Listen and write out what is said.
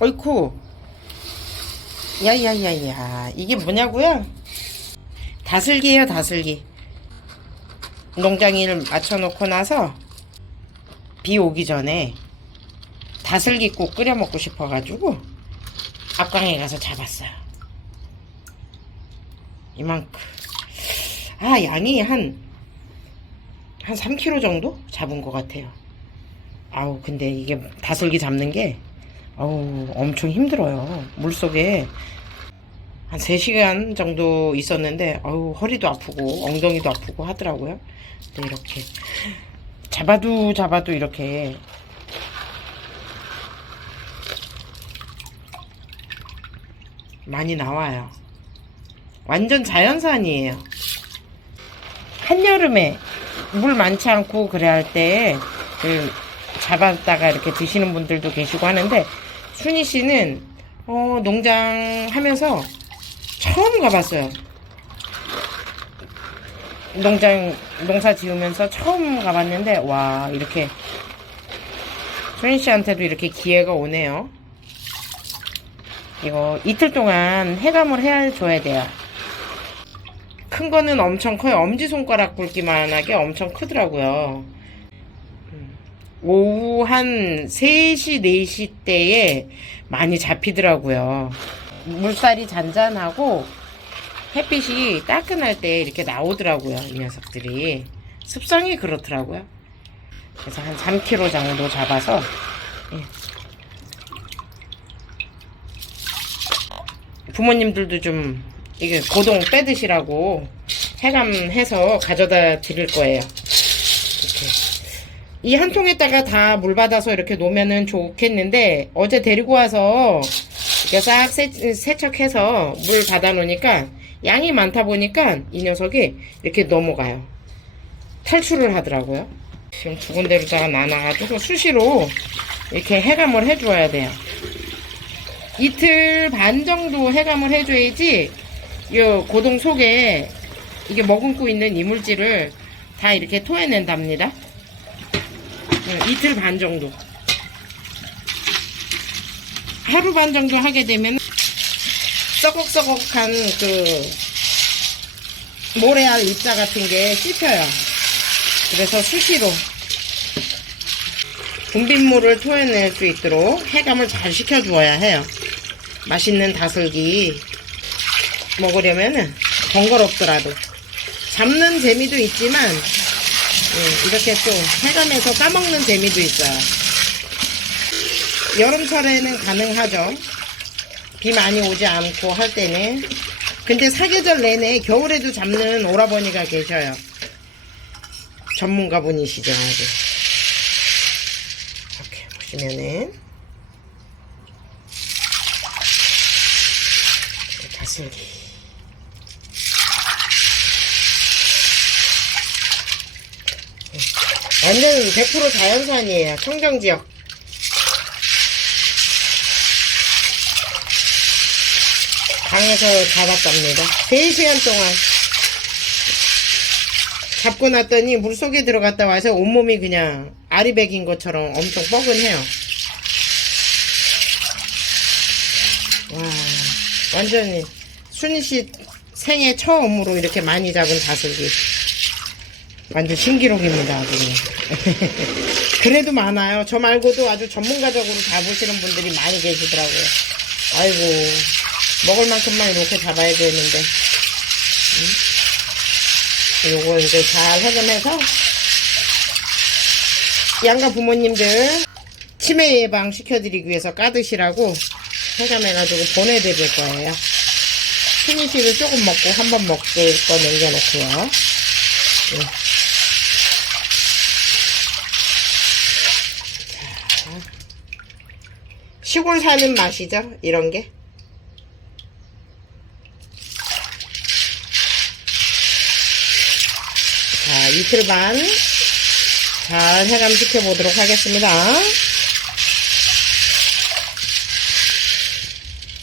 어이쿠. 야야야야. 이게 뭐냐고요? 다슬기예요, 다슬기. 농장일 맞춰놓고 나서 비 오기 전에 다슬기국 끓여 먹고 싶어가지고 앞강에 가서 잡았어요. 이만큼. 아, 양이 한, 한 3kg 정도 잡은 것 같아요. 아우, 근데 이게 다슬기 잡는 게, 아우, 엄청 힘들어요. 물 속에 한 3시간 정도 있었는데, 아우, 허리도 아프고, 엉덩이도 아프고 하더라고요. 네, 이렇게. 잡아도 잡아도 이렇게 많이 나와요. 완전 자연산이에요. 한여름에 물 많지 않고 그래 할때 그 잡았다가 이렇게 드시는 분들도 계시고 하는데 순희 씨는 어, 농장 하면서 처음 가봤어요. 농장 농사 지으면서 처음 가봤는데 와 이렇게 순희 씨한테도 이렇게 기회가 오네요. 이거 이틀 동안 해감을 해줘야 돼요. 큰 거는 엄청 커요. 엄지손가락 굵기만하게 엄청 크더라고요. 음. 오후 한 3시, 4시 때에 많이 잡히더라고요. 물살이 잔잔하고 햇빛이 따끈할 때 이렇게 나오더라고요. 이 녀석들이. 습성이 그렇더라고요. 그래서 한 3kg 정도 잡아서 예. 부모님들도 좀 이게 고동 빼드시라고 해감해서 가져다 드릴 거예요. 이렇게. 이 한 통에다가 다 물 받아서 이렇게 놓으면은 좋겠는데 어제 데리고 와서 이렇게 싹 세, 세척해서 물 받아 놓으니까 양이 많다 보니까 이 녀석이 이렇게 넘어가요. 탈출을 하더라고요. 지금 두 군데로다가 나눠가지고 수시로 이렇게 해감을 해줘야 돼요. 이틀 반 정도 해감을 해줘야지 이 고동 속에 이게 머금고 있는 이물질을 다 이렇게 토해낸답니다. 네, 이틀 반 정도. 하루 반 정도 하게 되면 썩걱썩걱한 그 모래알 입자 같은 게 씹혀요. 그래서 수시로 분비물을 토해낼 수 있도록 해감을 잘 시켜주어야 해요. 맛있는 다슬기 먹으려면은 번거롭더라도 잡는 재미도 있지만 예, 이렇게 또 해감해서 까먹는 재미도 있어요. 여름철에는 가능하죠. 비 많이 오지 않고 할 때는. 근데 사계절 내내 겨울에도 잡는 오라버니가 계셔요. 전문가 분이시죠. 이렇게 보시면은 다슬기. 완전 100% 자연산이에요. 청정지역. 강에서 잡았답니다. 3시간 동안. 잡고 났더니 물 속에 들어갔다 와서 온몸이 그냥 아리백인 것처럼 엄청 뻐근해요. 와, 완전히 순희 씨 생애 처음으로 이렇게 많이 잡은 다슬기. 완전 신기록입니다. 그래도 많아요. 저 말고도 아주 전문가적으로 잡으시는 분들이 많이 계시더라고요. 아이고, 먹을 만큼만 이렇게 잡아야 되는데. 음? 요거 이제 잘 해감해서 양가 부모님들 치매 예방 시켜드리기 위해서 까드시라고 해감해가지고 보내드릴 거예요. 피니시를 조금 먹고 한 번 먹을 거 남겨놓고요. 예. 시골 사는 맛이죠, 이런 게. 자, 이틀 반 잘 해감시켜 보도록 하겠습니다.